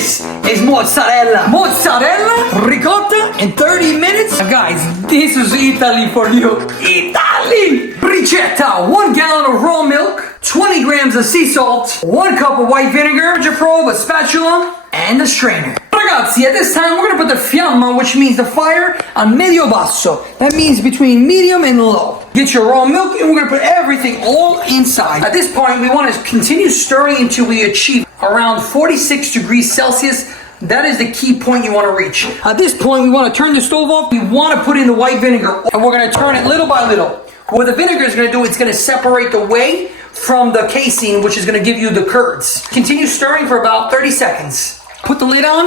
This is mozzarella. Mozzarella, ricotta in 30 minutes. Now guys, this is Italy for you. Italy! Ricetta, 1 gallon of raw milk, 20 grams of sea salt, 1 cup of white vinegar, a probe, a spatula, and a strainer. Ragazzi, at this time we're gonna put the fiamma, which means the fire, on medio basso. That means between medium and low. Get your raw milk and we're gonna put everything all inside. At this point, we wanna continue stirring until we achieve around 46 degrees Celsius. That is the key point you wanna reach. At this point, we wanna turn the stove off. We wanna put in the white vinegar and we're gonna turn it little by little. What the vinegar is gonna do, it's gonna separate the whey from the casein, which is gonna give you the curds. Continue stirring for about 30 seconds. Put the lid on,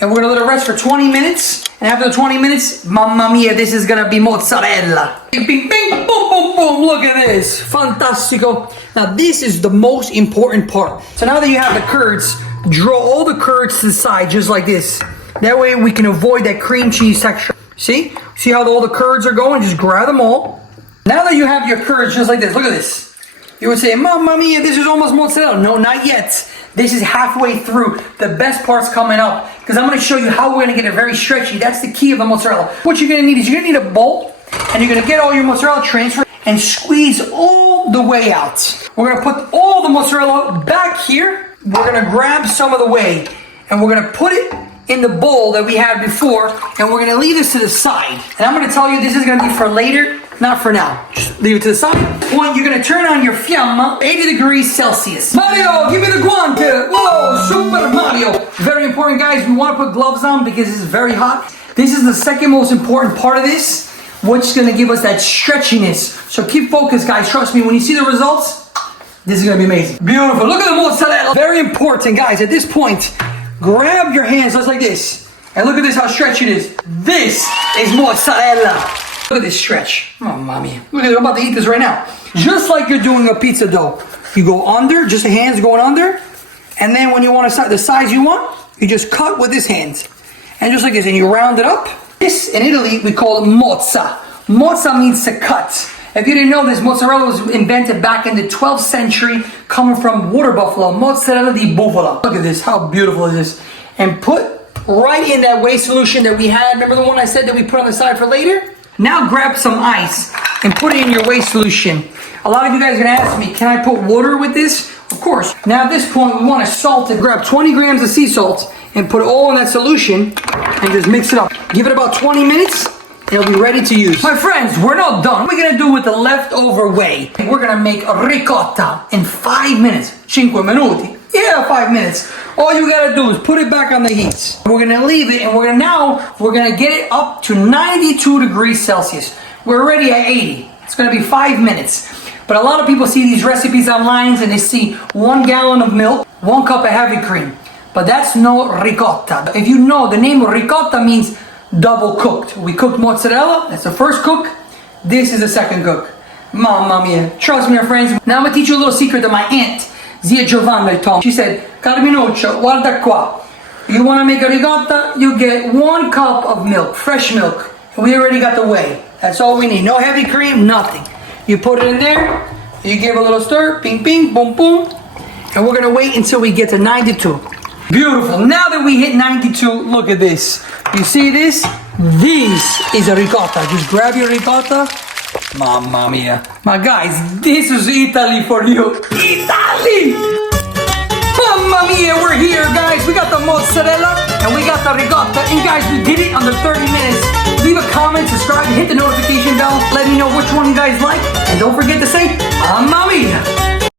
and we're gonna let it rest for 20 minutes. And after the 20 minutes, mamma mia, this is gonna be mozzarella. Bing, bing, bing, boom, boom, boom, look at this, fantastico. Now this is the most important part. So now that you have the curds, draw all the curds to the side, just like this. That way we can avoid that cream cheese texture. See? See how all the curds are going? Just grab them all. Now that you have your curds just like this, look at this. You would say, mamma mia, this is almost mozzarella. No, not yet. This is halfway through. The best part's coming up because I'm going to show you how we're going to get it very stretchy. That's the key of the mozzarella. What you're going to need is you're going to need a bowl, and you're going to get all your mozzarella transferred and squeeze all the way out. We're going to put all the mozzarella back here. We're going to grab some of the whey, and we're going to put it in the bowl that we had before, and we're going to leave this to the side. And I'm going to tell you this is going to be for later, not for now. Just leave it to the side. One, you're going to turn on your fiamma, 80 degrees Celsius. Mario, give me the guante. Whoa, Super Mario. Very important, guys. We want to put gloves on because this is very hot. This is the second most important part of this, which is going to give us that stretchiness. So keep focused, guys. Trust me, when you see the results, this is going to be amazing. Beautiful. Look at the mozzarella. Very important, guys. At this point, grab your hands just like this. And look at this, how stretchy it is. This is mozzarella. Look at this stretch. Oh, mommy. Look at it. I'm about to eat this right now. Just like you're doing a pizza dough. You go under, just the hands going under. And then when you want to the size you want, you just cut with this hand. And just like this, and you round it up. This, in Italy, we call it mozza. Mozza means to cut. If you didn't know this, mozzarella was invented back in the 12th century, coming from water buffalo. Mozzarella di Bufala. Look at this. How beautiful is this? And put right in that whey solution that we had. Remember the one I said that we put on the side for later? Now grab some ice and put it in your whey solution. A lot of you guys are gonna ask me, can I put water with this? Of course. Now at this point, we wanna salt it. Grab 20 grams of sea salt and put it all in that solution and just mix it up. Give it about 20 minutes, it'll be ready to use. My friends, we're not done. What we're gonna do with the leftover whey, we're gonna make ricotta in 5 minutes. 5 minuti. Yeah, 5 minutes. All you gotta do is put it back on the heat. We're gonna leave it and we're gonna get it up to 92 degrees Celsius. We're already at 80. It's gonna be 5 minutes. But a lot of people see these recipes online and they see 1 gallon of milk, 1 cup of heavy cream. But that's no ricotta. If you know, the name of ricotta means double cooked. We cooked mozzarella, that's the first cook. This is the second cook. Mamma mia. Trust me, my friends. Now I'm gonna teach you a little secret that my aunt, Zia Giovanna, told me. She said, Carminuccio, guarda qua. You wanna make a ricotta? You get 1 cup of milk, fresh milk. And we already got the whey. That's all we need. No heavy cream, nothing. You put it in there, you give a little stir, ping, ping, boom, boom. And we're gonna wait until we get to 92. Beautiful. Now that we hit 92, look at this. You see this? This is a ricotta. Just grab your ricotta. Mamma mia. My guys, this is Italy for you. Italy! Mamma mia, we're here, guys. We got the mozzarella and we got the ricotta. And guys, we did it under 30 minutes. Leave a comment, subscribe, and hit the notification bell. Let me know which one you guys like. And don't forget to say, Mamma